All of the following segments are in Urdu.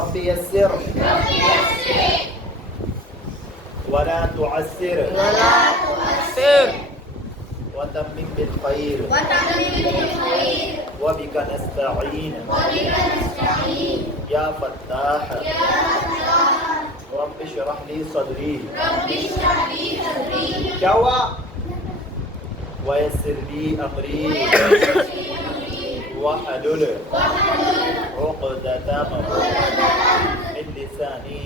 رب يسر ولا تعسر وتمم بالخير وبك نستعين يا فتاح رب اشرح لي صدري کیا ہوا ويسر لي أمري واحلل عقدة من لساني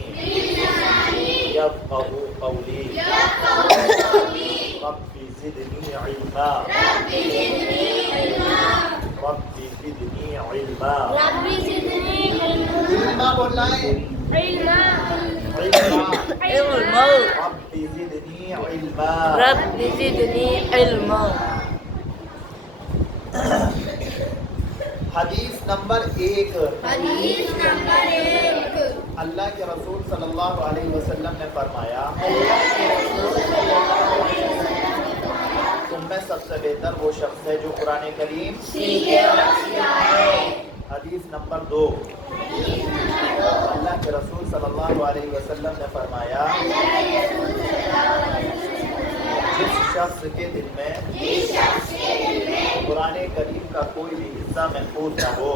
يفقه قولي رب زدني علما رب زدني علما علما بولنا ہے علما رب زدني علما رب زدنی علما. حدیث نمبر 1. حدیث نمبر 1. اللہ کے رسول صلی اللہ علیہ وسلم نے فرمایا تم میں سب سے بہتر وہ شخص ہے جو قرآن کریم سیکھے اور سکھائے. حدیث نمبر 2. اللہ کے رسول صلی اللہ علیہ وسلم نے فرمایا جس شخص کے دل میں قرآن کریم کا کوئی بھی حصہ محفوظ نہ ہو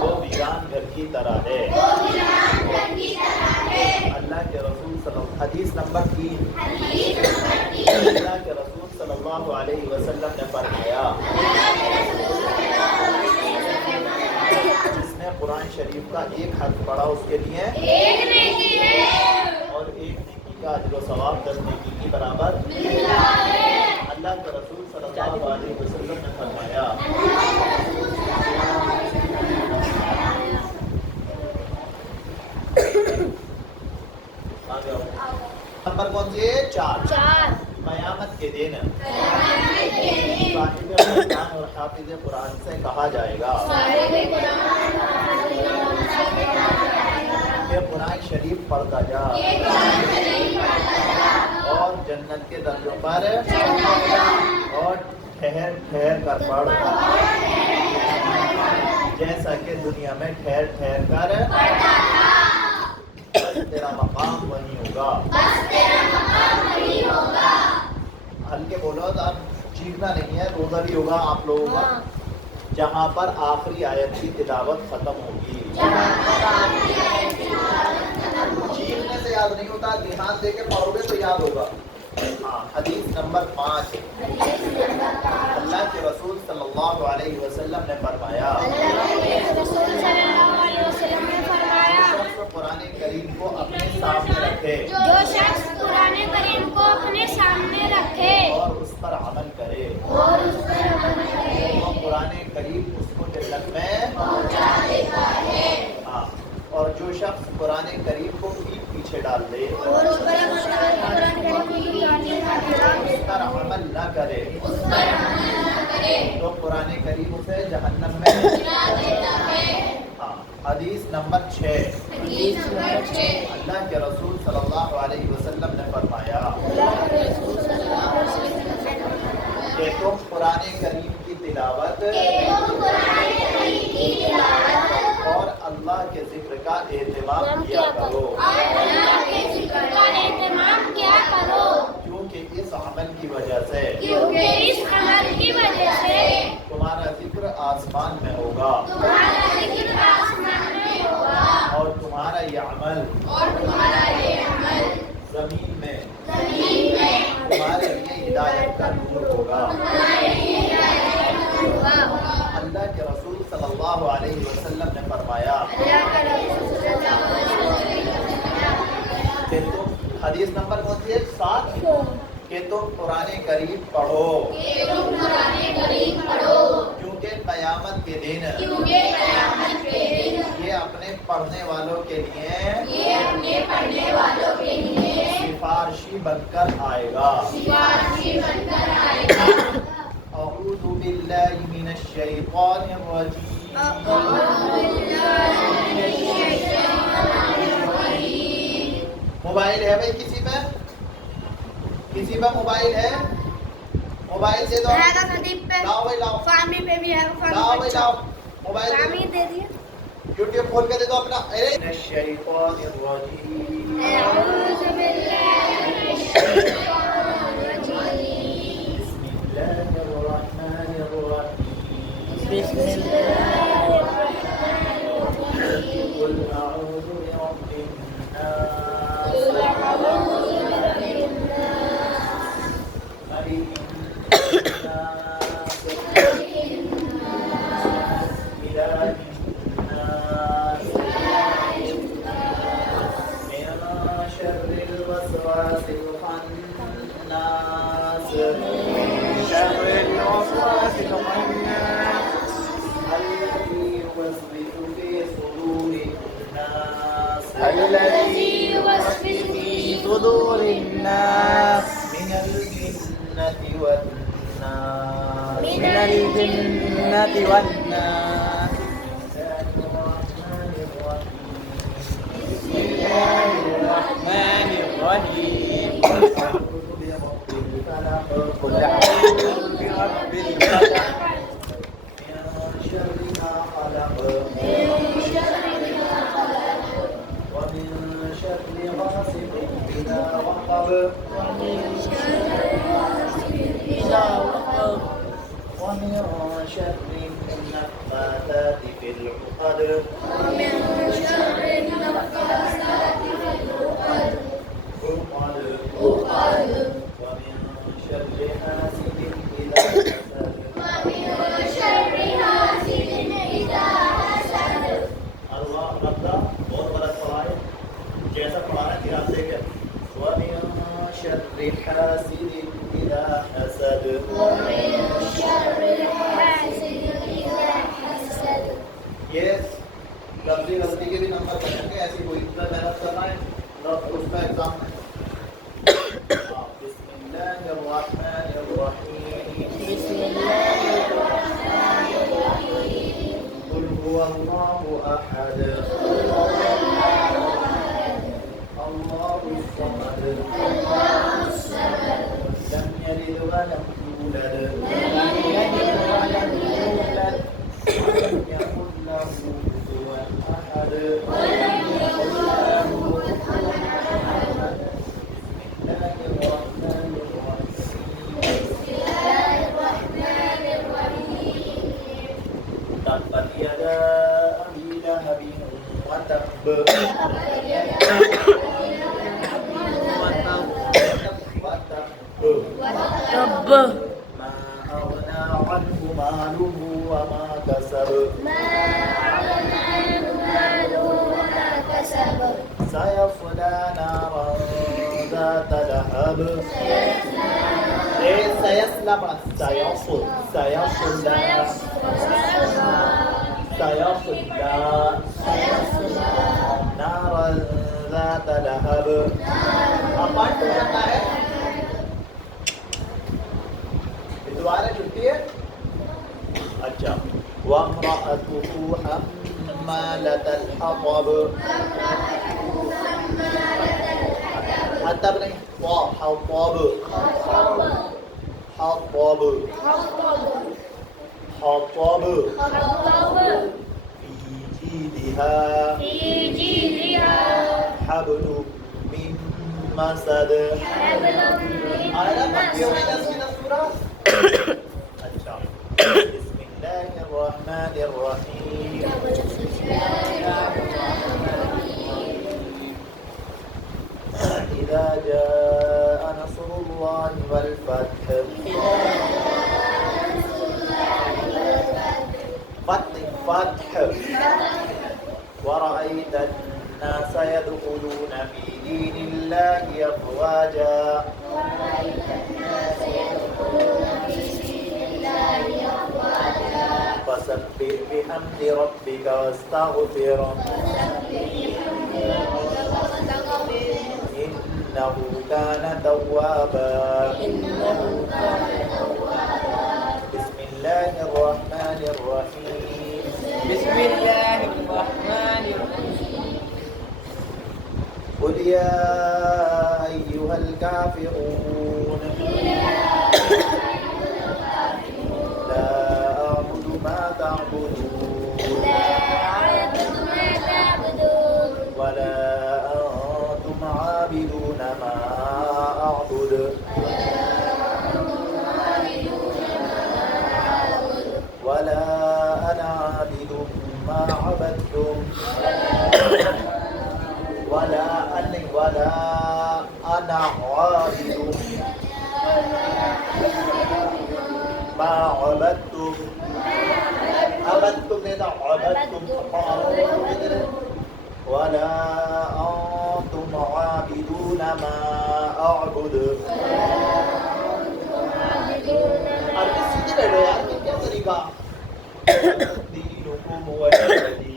وہ ویران گھر کی طرح ہے. اللہ کے رسول حدیث نمبر 3. اللہ کے رسول صلی اللہ علیہ وسلم نے فرمایا جس نے قرآن شریف کا ایک حرف پڑھا اس کے لیے ایک نیکی ہے اور ایک نیکی کا اجر و ثواب 10 نیکی کے برابر ملتا ہے. اللہ کے رسول صلی اللہ علیہ وسلم نے فرمایا نمبر کون سی ہے 4. قیامت کے دن صاحب قرآن اور حافظ قرآن سے کہا جائے گا کہ قرآن شریف پڑھتا جا اور جنت کے درجوں پر اور ٹھہر ٹھہر کر پڑھ جیسا کہ دنیا میں ٹھہر ٹھہر کر تیرا مقام وہیں ہوگا. ہلکے بولو تو اب چیخنا نہیں ہے. روزہ بھی ہوگا آپ لوگوں کا جہاں پر آخری آیت کی تلاوت ختم ہوگی. چیخنے سے یاد نہیں ہوتا, دھیان دے کے پڑھو گے تو یاد ہوگا. حدیث نمبر 5. اللہ کے رسول صلی اللہ علیہ وسلم نے فرمایا قرآن کریم کو اپنے سامنے رکھے جو شخص قرآن کریم کو اپنے سامنے رکھے اور اس پر عمل کرے تو قرآن کریم اس کو جنت میں پہنچا دیتا ہے. اور جو شخص قرآن کریم کو پیٹھ پیچھے ڈال دے اور اس پر عمل نہ کرے تو قرآن کریم اسے جہنم میں حدیث نمبر 6. اللہ کے رسول صلی اللہ علیہ وسلم نے فرمایا کہ تم قرآن کریم کی تلاوت اور اللہ کے ذکر کا اہتمام کیا کرو کیونکہ اس عمل کی وجہ سے تمہارا ذکر آسمان میں ہوگا اور تمہارا یہ عمل زمین میں تمہارے لیے ہدایت کا نور ہوگا. اللہ کے رسول صلی اللہ علیہ وسلم نے فرمایا کہ تم حدیث نمبر کون سی ہے 7 کہ تم قرآن کریم پڑھو کیونکہ قیامت کے دن یہ اپنے پڑھنے والوں کے لیے سفارشی بن کر آئے گا. اعوذ باللہ من الشیطان الرجیم. موبائل ہے بھائی کسی پہ موبائل ہے؟ موبائل دے دو. لاؤ بھائی لاؤ. فہمی پہ بھی ہے. لاؤ بھائی لاؤ. موبائل تعمیر دے دیے یوٹیوب کھول کے دے دو اپنا الشیطان الرجیم اعوذ باللہ من الشیطان الرجیم بسم اللہ الرحمن الرحیم بسم الله قل اعوذ برب الناس ملك الناس إله الناس من شر الوسواس الخناس الذي يوسوس في صدور الناس الذي يوسوس في صدور الناس من الجنة والناس من الجنة والناس بسم الله الرحمن الرحيم الرحمن الرحيم قل قل أعوذ برب الفلق من شر ما خلق ومن شر غاسق إذا وقب إذا وقب ومن شر النفاثات في العقد ومن شر النفاثات في العقد عقد ومن شر حاسد إذا حسد ومن شر حاسد إذا حسد اللہ اللہ بہت غلط پڑھا ہے جیسا پڑھا ہے پھر آپ دیکھیں وَمِن شَرِّ حَاسِدٍ إِذَا حَسَدَ ومن شر حاسد إذا حسد یہ لفظی غلطی کے بھی نمبر بنیں گے ایسی کوئی اتنا محنت کرنا ہے رب اس کا ایگزام ہے بسم اللہ الرحمن الرحیم بسم الله الرحمن الرحيم قل هو الله أحد الله الصمد لم يلد ولم يولد لم يلد ولم يولد ولم يكن له كفوا أحد بسم الله الرحمن الرحيم تبت يدا أبي لهب وتب رب ما أغنى عنه ماله وما كسب سيصلى نارا ذات لهب سيصلى نارا ذات لهب اپارٹ ہو جاتا ہے دوبارہ چھٹی ہے اچھا وامرأته حمالة الحطب حطب نہیں حطب حطب حطب في جيدها حبل من مسد آیا مکی ہوئی نسل سورہ اچھا بسم اللہ الرحمن الرحیم إذا جاء نصر الله والفتح فتح ورأيت الناس يدخلون في دين الله أفواجا فسبح بحمد ربك واستغفره إنه كان توابا بسم الله الرحمن الرحيم بسم الله الرحمن الرحيم قل يا أيها الكافرون لا أعبد ما تعبدون ما عبدتم عبدتم نہیں تھا عبدتم ولا أنتم عابدون ما أعبد عربی سیدھی بیٹھو یار یہ کیا طریقہ دینکم ولی دین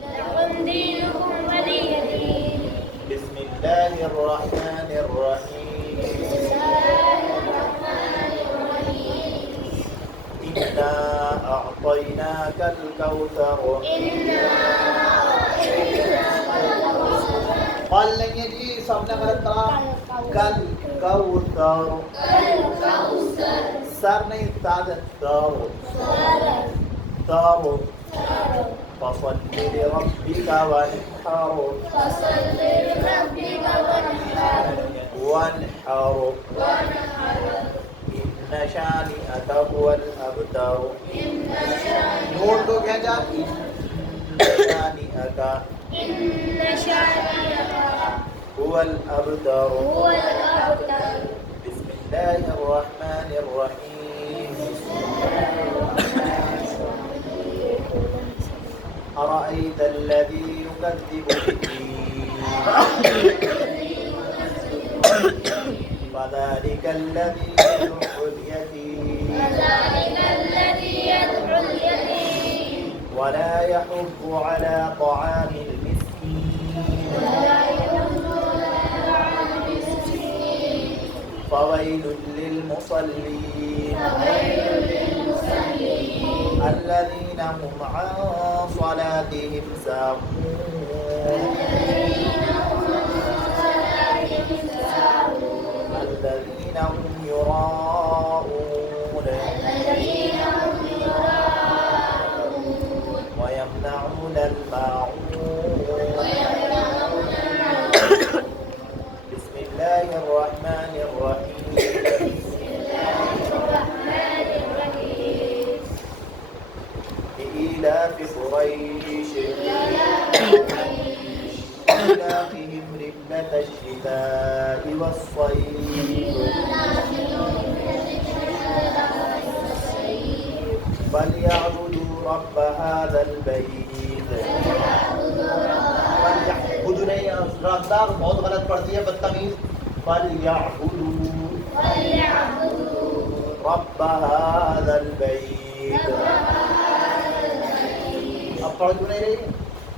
لكم دينكم ولي دين. بسم الله الرحمن الرحيم إنا أعطيناك الكوثر قال لیں گے جی سب نے غلط کہا کل کوثر سر نہیں تاد دار دار فصل لربك وانحر وانحر إن شانئك هو الأبتر نون کو کیا جا إن شانئك إن شانئك هو الأبتر هو الأبتر. بسم الله الرحمن الرحيم أرأيت الذي يكذب بالدين فذلك الذي يدعو اليتيم ولا يحض على طعام المسكين فويل للمصلين الذين هم عن صلاتهم ساهون الذين هم يراءون ويمنعون الماعون بسم الله الرحمن الرحيم لإيلاف قريش إيلافهم رحلة الشتاء والصيف فليعبدوا رب هذا البيت فليعبدوا نہیں رفتار بہت غلط پڑتی ہے بدتمیز فليعبدوا رب هذا البيت اب پڑھ کیوں نہیں رہی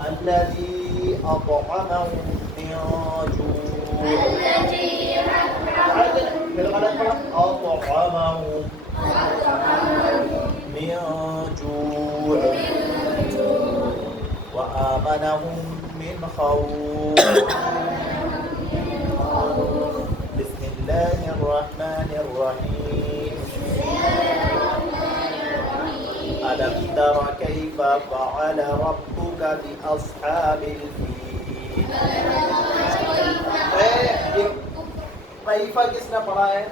الذي أطعمهم من جوع پھر غلط پڑھا أطعمهم من جوع وآمنهم من خوف بسم الله الرحمن الرحيم ألم تر كيف فعل ربك بأصحاب الفيل كيف کس نے پڑھا ہے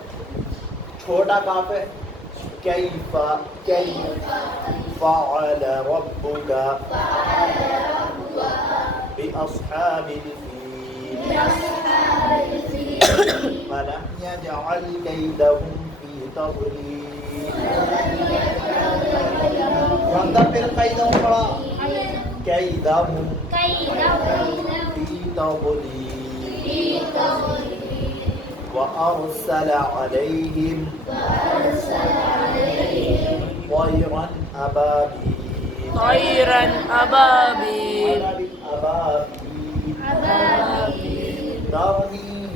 چھوٹا کاف ہے كيف فعل ربك بأصحاب الفيل فلم يجعل كيدهم في تضليل اندر پھر قیدہم پڑھا كيدهم في تضليل وأرسل عليهم طيرا أبابيل طيرا أبابيل ترميهم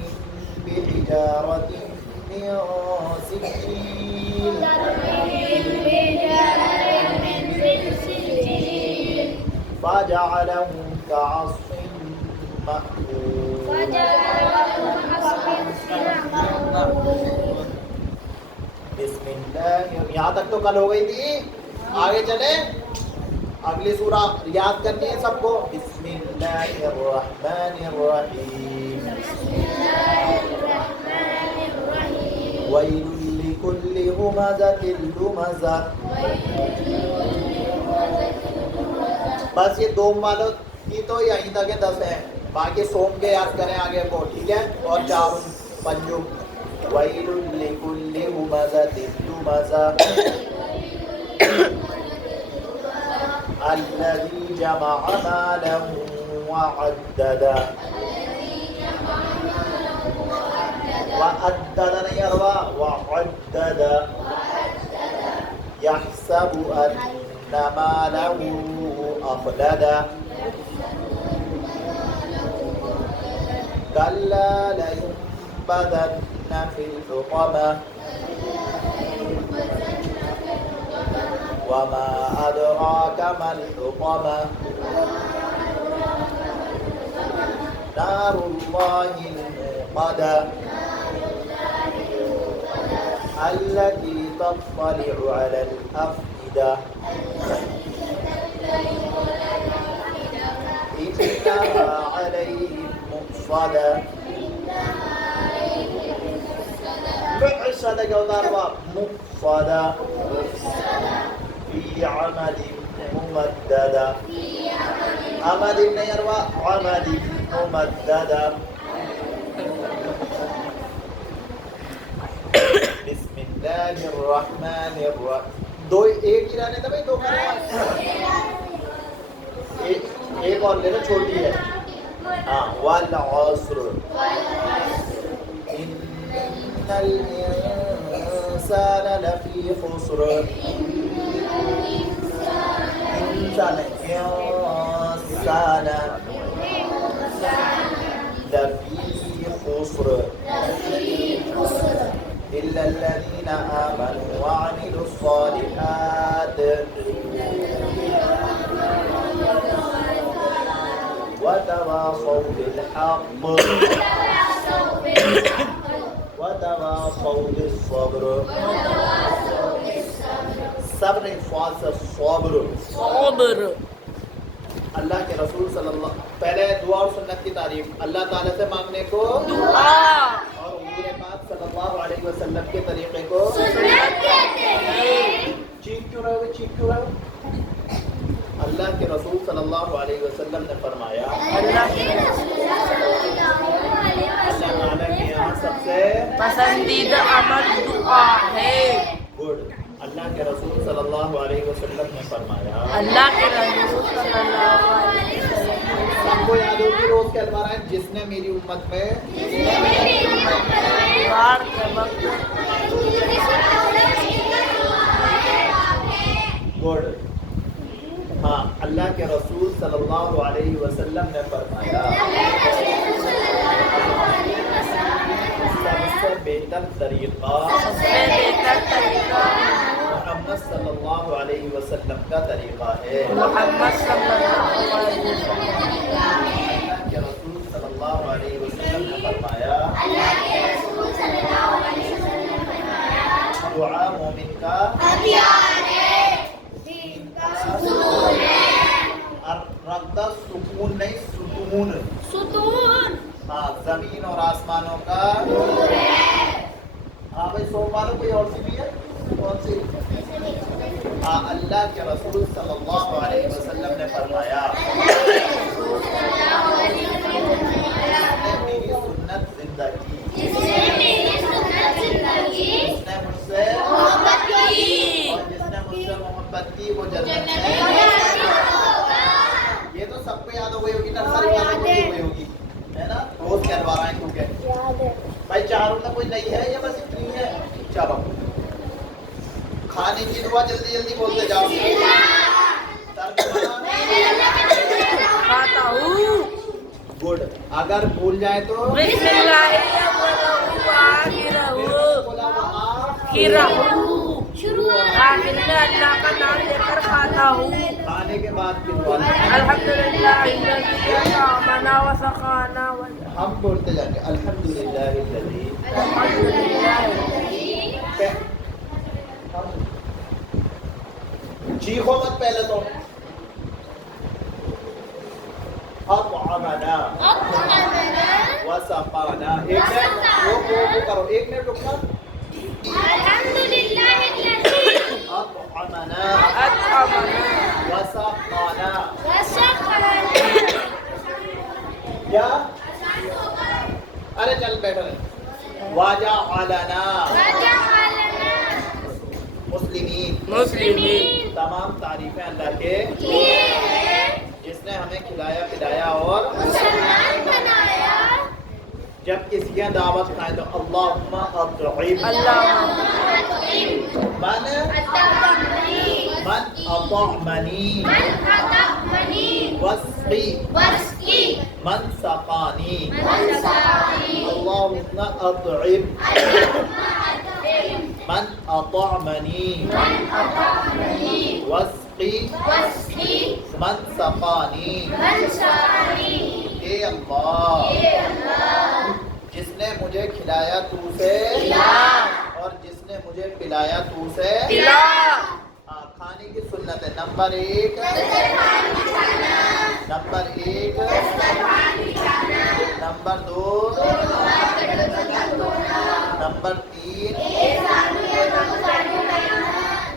بحجارة من سجيل فجعلهم كعصف مأكول بسم اللہ یہاں تک تو کل ہو گئی تھی آگے چلیں اگلی سورہ یاد کرنی ہے سب کو بسم اللہ الرحمن الرحیم ویل لکل ہمزۃ لمزہ بس یہ دو والوں کی تو یہیں تک ہے 10 ہیں باقی سوم کے یاد کریں آگے کو ٹھیک ہے اور چار پنجم ويل لكل همزة لمزة الذي جمع مالا وعدده وعدد نہیں اروا وعدد يحسب أن ماله أخلده كلا لينبذن في الحطمة وما أدراك ما الحطمة نار الله الموقدة التي تطلع على الأفئدة إنها عليهم مؤصدة مؤصدة جودار مؤصدة في عمد ممددة عمد نيروا عمد ممددة بسم الله الرحمن الرحيم دو ایک ہی رہنے تھا بھائی دو ایک اور لینا چھوٹی ہے ہاں والعصر ان الانسان لفی خسر انسان لفی خسر إلا الذين آمنوا وعملوا الصالحات وتواصوا بالحق وتواصوا بالصبر صبر فاص الصبر صبر اللہ کے رسول صلی اللہ پہلے دعا اور سنت کی تعریف اللہ تعالیٰ سے مانگنے کو دعا اور حضور پاک صلی اللہ علیہ وسلم کے طریقے کو سنت کہتے ہیں. چیخ کیوں رہے ہو چیخ کیوں رہے ہو اللہ کے رسول صلی اللہ علیہ وسلم نے فرمایا اللہ کے اللہ تعالیٰ کے یہاں سب سے پسندیدہ عمل دعا ہے. گڈ اللہ کے رسول صلی اللہ علیہ وسلم نے فرمایا اللہ کے رسول صلی اللہ علیہ وسلم سب کو یاد ہوگی روز کے الفاظ ہیں جس نے میری امت میں بار کے وقت گڈ ہاں اللہ کے رسول صلی اللہ علیہ وسلم نے فرمایا سب سے بہتر طریقہ سب سے بہتر طریقہ محمد صلی اللہ علیہ وسلم کا طریقہ ہے محمد صلی اللہ علیہ وسلم. اللہ کے رسول صلی اللہ علیہ وسلم نے فرمایا دعا مومن کا رقدہ سکون نہیں ستون ستون ہاں زمین اور آسمانوں کا ہاں بھائی سو مانو کوئی اور سی بھی ہے کون سی ہاں اللہ کے رسول صلی اللہ علیہ وسلم نے فرمایا میری سنت زندگی جس نے مجھ سے محبت کی اور جس نے مجھ سے محبت کی وہ جنت میں یہ تو سب کو یاد ہو گئی ہوگی نرسری والوں کو بھی ہوئی ہوگی ہے نا روز کے انوار آئیں کیونکہ بھائی چاروں میں کوئی نہیں ہے یا بس اتنی ہے چلو کھانے کی دعا جلدی جلدی بولتے جاؤ کھاتا ہوں. گڈ اگر بھول جائے تو بسم اللہ آخر میں اللہ کا نام لے کر کھاتا ہوں. کھانے کے بعد کی دعا الحمدللہ الذی اطعمنا وسقانا ہم بولتے جائیں گے الحمدللہ الذی الحمدللہ. چیخو مت پہلے تو اطعمنا وسقانا ایک منٹ وہ کرو ایک منٹ رکنا الحمدللہ الذی اطعمنا اطعمنا وسقانا وسقانا کیا ارے چل بیٹھو واجعل وجعلنا مسلمین تمام تعریفیں اللہ کے جس نے ہمیں کھلایا پلایا اور جب کسی کی دعوت کھائے تو اللہم اطعم من اطعمنی واسقی من سقانی اللہم اطعم من اطعمنی واسقی من سقانی اے اللہ جس نے مجھے کھلایا تو سے اور جس نے مجھے پلایا تو سے کھانے کی سنت ہے number 1 number 2 number 3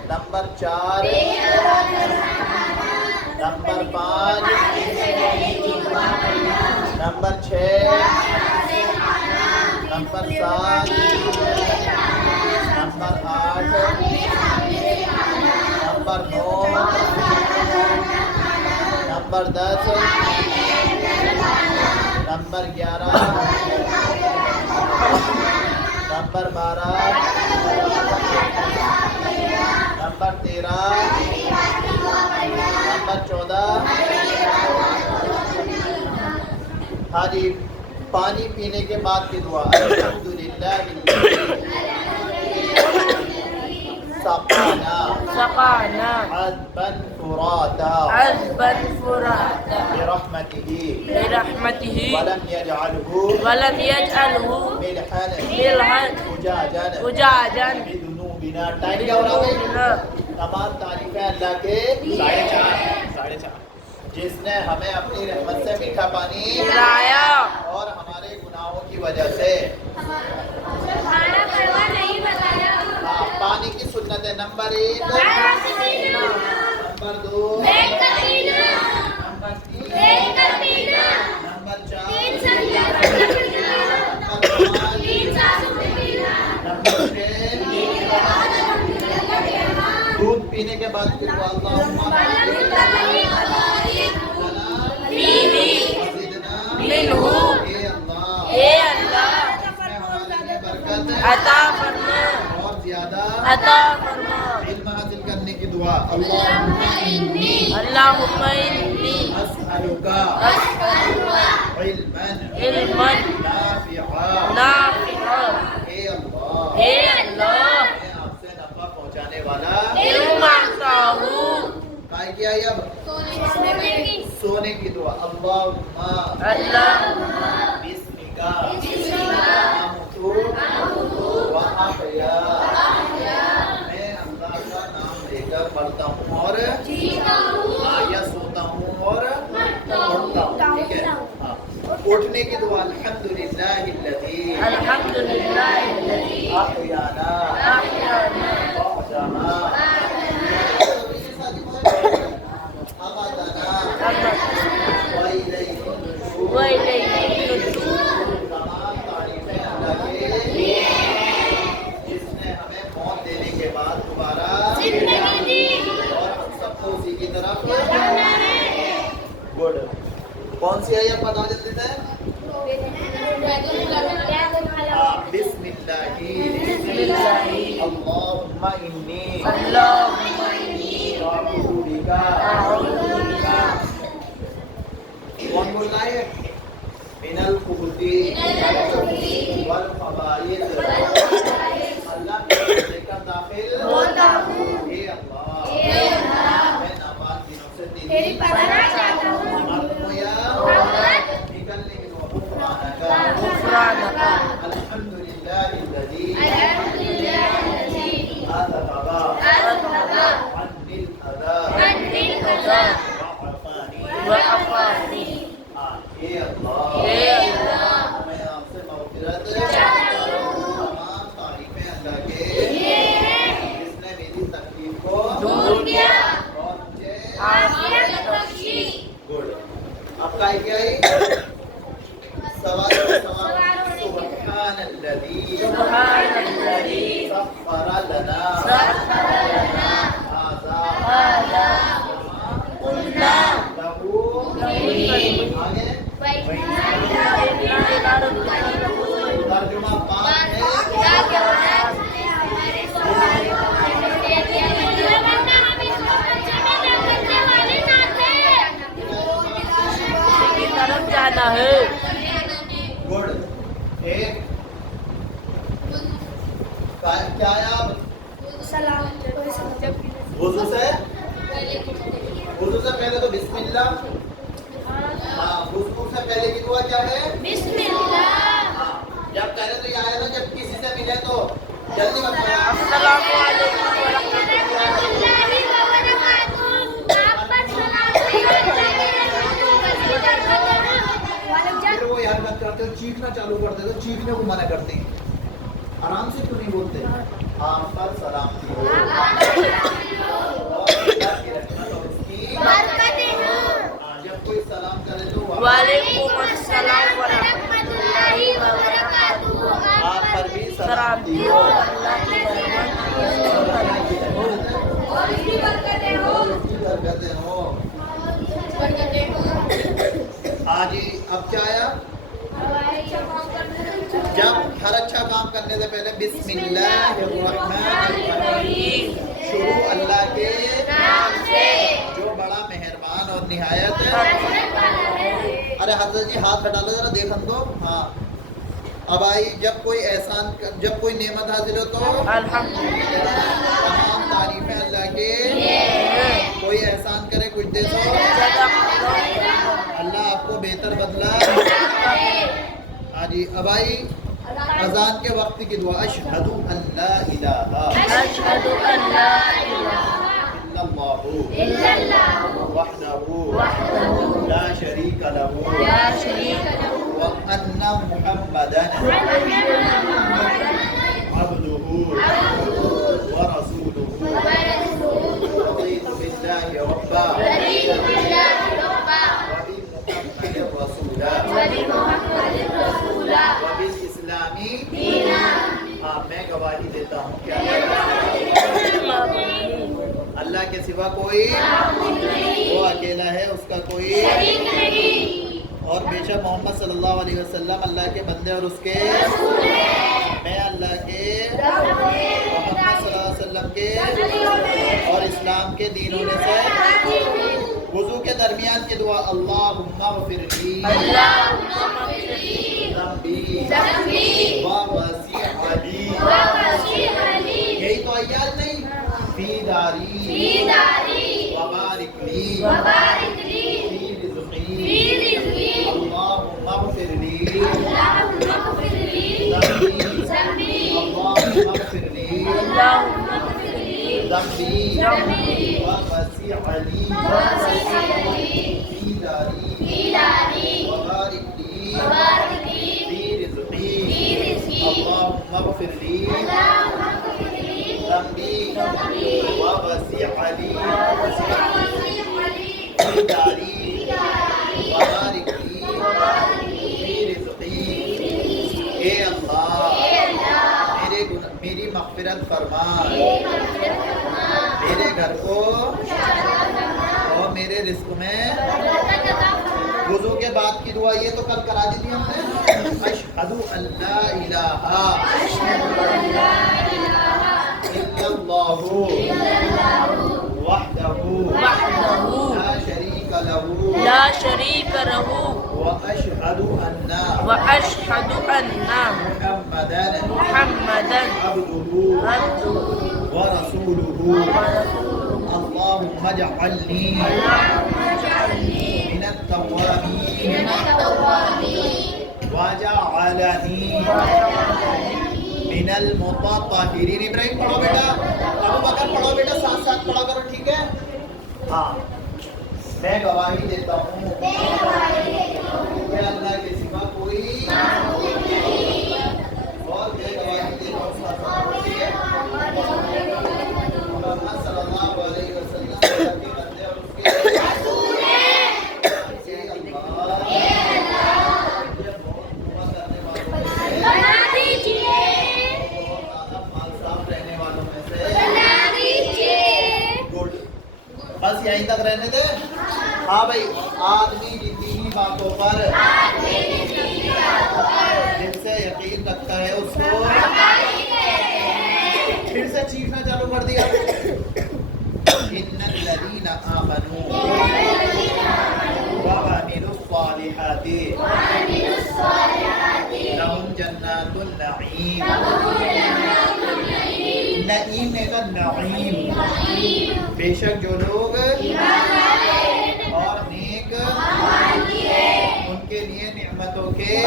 number 4 number 5 number 6 number 7 number 8 number 9 number 10 number 11 number 12 number 13 number 14 ہاں جی پانی پینے کے بعد کی دعا الحمدللہ سقانا عذبا فراتا برحمته ولم يجعله ملحا أجاجا بذنوبنا ٹائم کیا ہو رہا ہے تمام تعریفیں اللہ کے 4.5 جس نے ہمیں اپنی رحمت سے میٹھا پانی پلایا اور ہمارے گناہوں کی وجہ سے پانی کی سنت ہے number 1 number 2 number 3 number 4 number 6 دودھ پینے کے بعد پھر اللہم عطا فرما اور زیادہ عطا فرما علم حاصل کرنے کی دعا اللہم انی اسألک علما نافعا اے اللہ میں آپ سے نفع پہنچانے والا علم مانگتا ہوں کائے کیا ہے اب سونے کی دعا اللہم بسمک میں اللہ کا نام لے کر پڑھتا ہوں اور یا سوتا ہوں اور اٹھتا ہوں ٹھیک ہے اٹھنے کی دعا الحمدللہ الذی احیانا بعدما اماتنا وإلیہ النشور تمام تعریفیں اللہ کے جس نے ہمیں موت دینے کے بعد دوبارہ زندگی دی اور ہم سب کو اسی کی طرف گڈ کون سی آیت بتا جلدی سے بسم اللہ اللہم انی اعوذ بک کون بول رہا ہے من الخبث والخبائث اللہ کے لے کر داخل ہوتا ہوں اے اللہ میں ناپاک دنوں سے تیری پناہ چاہتا ہوں مردوں یا نکلنے کی غفرانک الحمدللہ الذی اذهب عنی الاذى وعفانی اے اللہ میں آپ سے مغفرت تمام وضو سے پہلے تو بسم اللہ. ہاں وضو سے پہلے کی دعا کیا ہے؟ بسم اللہ. ہاں جب پہلے تو یہ آیا نا جب کسی سے ملے تو جلدی بتایا السلام علیکم پھر وہ یاد مت کرتے ہو چیخنا چالو کرتے تو چیخنے کو منع کرتے ہیں. آرام سے کیوں نہیں بولتے؟ آپ پر سلامتی ہو اور اللہ کی رحمت اور اس کی جب کوئی سلام کرے تو وعلیکم السلام ورحمۃ اللہ وبرکاتہ. آپ پر بھی سلامتی سلامتی ہو ہو اللہ کی برکتیں ہو. آج اب کیا آیا؟ جب ہر اچھا کام کرنے سے پہلے بسم اللہ الرحمن الرحیم شروع اللہ کے نام سے جو بڑا مہربان اور نہایت. ارے حضرت جی ہاتھ ہٹا لو ذرا دیکھن دو. ہاں اب آئی جب کوئی احسان جب کوئی نعمت حاصل ہو تو الحمدللہ تمام تعریفیں اللہ کے. کوئی احسان کرے کچھ دے تو اللہ آپ کو بہتر بدلا. ہاں جی اب آئی اذان کے وقت کی دعا اشہدو ان لا الہ اشہد ان لا الہ الا اللہ وحدہ لا شریک لہ لا شریک لہ وان محمدا عبدہ ورسولہ رضیت باللہ ربا وبمحمد رسولا وبالاسلامی دینا. ہاں میں گواہی دیتا ہوں کہ اللہ کے سوا کوئی وہ اکیلا ہے اس کا کوئی اور بے شک محمد صلی اللہ علیہ وسلم اللہ کے بندے اور اس کے میں اللہ کے محمد صلی اللہ علیہ وسلم کے اور اسلام کے دین ہونے سے. وضو کے درمیان کی دعا اللہم اغفر لی ذنبی ووسع لی. یہی تو آیات نہیں فی داری وبارک لی فی رزقی اللہم اغفر لی ذنبی اللہم اغفر لی ذنبی ووسع لی فی داری وبارک لی فی رزقی اللہم اغفر لی ذنبی ووسع لی فی داری وبارک لی فی رزقی. اے اللہ میری مغفرت فرما میرے گھر کو اور میرے رزق میں. وضو کے بعد کی دعا یہ تو کل کرا دی تھی ہم نے اشہد ان لا الہ الا اللہ وحدہ لا شریک لہ لا شریک لہ واشہد ان محمدا عبدہ ورسولہ اللہم اجعلنی من التوابین وجعلنی من المتطہرین. ابراہیم پڑھو بیٹا, ابو بکر پڑھو بیٹا, ساتھ ساتھ پڑھا کرو ٹھیک ہے. ہاں میں گواہی دیتا ہوں کہ اللہ کے سوا کوئی اور میں گواہی دیتا ہوں ٹھیک ہے. محمد صلی اللہ علیہ وسلم کے بندے اور اس کے رسول ہیں. بس یہیں تک رہنے دے. ہاں بھائی آدمی جتنی ہی باتوں پر جن سے یقین رکھتا ہے اس کو پھر سے چیخنا چالو کر دیا. ان الذین آمنوا وعملوا الصالحات لهم جنات النعیم. نعیم ہے کا نعیم بے شک جو لوگ اور نیک ان کے لیے نعمتوں کے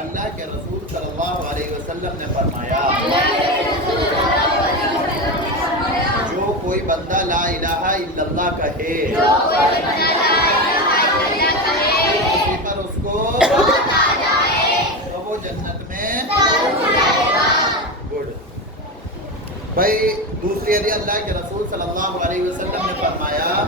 اللہ کے رسول صلی اللہ علیہ وسلم نے فرمایا جو کوئی بندہ لا الہ الا اللہ کہے اسی پر اس کو تو وہ جنت میں گڈ بھائی دوسری حدیث اللہ کے رسول صلی اللہ علیہ وسلم نے فرمایا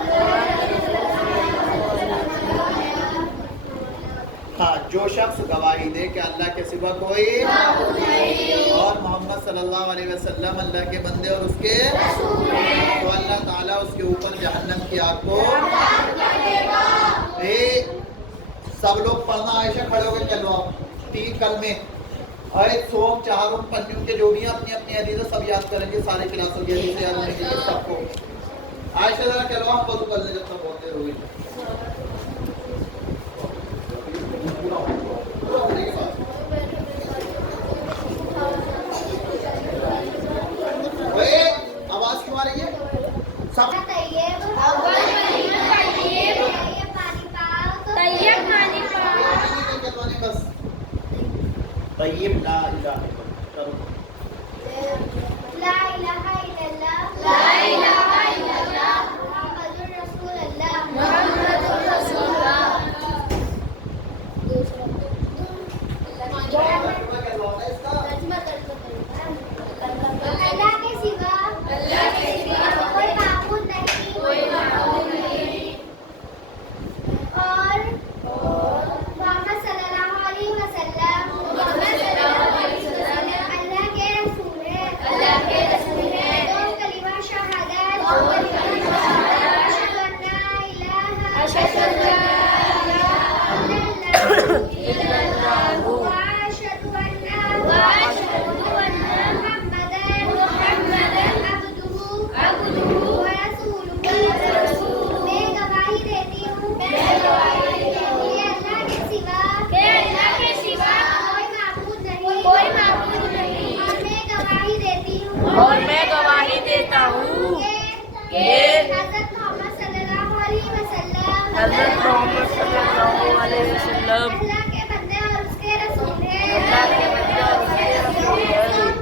ہاں جو شخص گواہی دے کہ اللہ کے سوا کوئی اور محمد صلی اللہ علیہ وسلم اللہ کے بندے اور اس کے تو اللہ تعالیٰ اس کے اوپر جہنم کی آگ کو سب لوگ پڑھنا عائشہ کھڑے ہو کے چلو آپ 3 کلمے آیت سوم چہارم پنجم کے جو بھی اپنی اپنی حدیثیں سب یاد کریں گے سارے کلاسوں کی حدیثیں یاد ہونے کے لیے سب کو عائشہ ذرا چلو ہم وضو کر لیں جب تک بہت دیر ہوئی آواز کیوں آ رہی ہے سب بس طیب لا الہ لا الہ الا اللہ لا الہ الا اللہ محمد رسول اللہ محمد رسول اللہ اللہ کے سوا کوئی معبود نہیں اور محمد صلی اللہ علیہ وسلم اللہ کے رسول ہیں دو کلمہ شہادت اشہد ان لا الہ الا اللہ واشہد ان محمدً عبدہ ورسولہ میں گواہی دیتی ہوں کہ اللہ کے سوا کوئی معبود نہیں اور میں گواہی دیتا ہوں کہ حضرت محمد صلی اللہ علیہ وسلم اللہ کے بندے اور اس کے رسول ہیں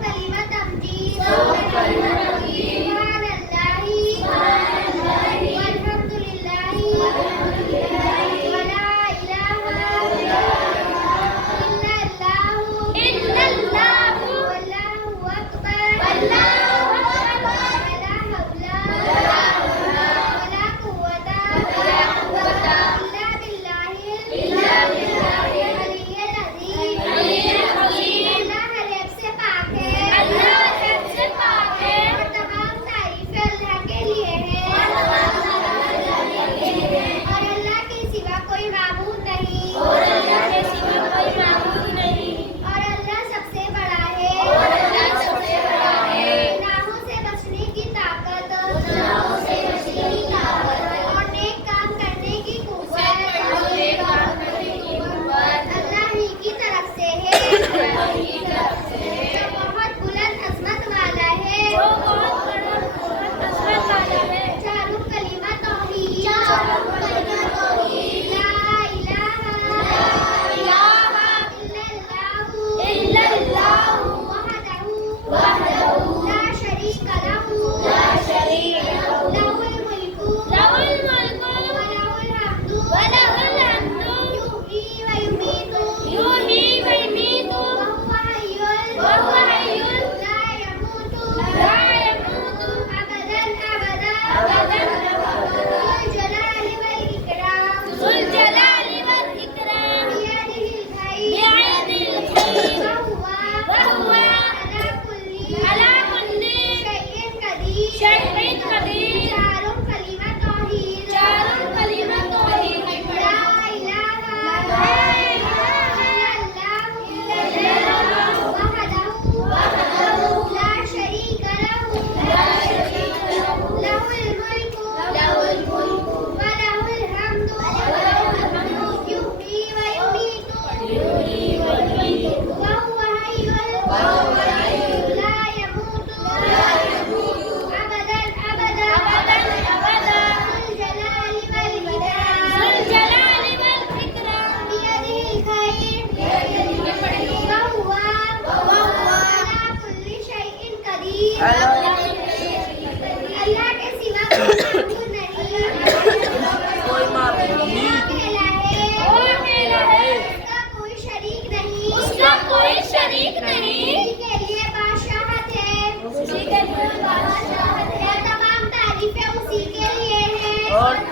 کلمہ تمجید سبحان اللہ والحمد للہ ولا الہ الا اللہ واللہ اکبر ولا حول ولا قوة الا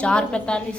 4:45।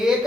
1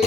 1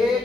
1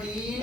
3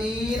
3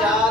4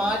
5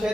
6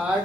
8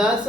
10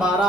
12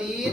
3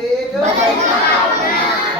1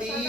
3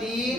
3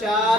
4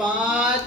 5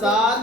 7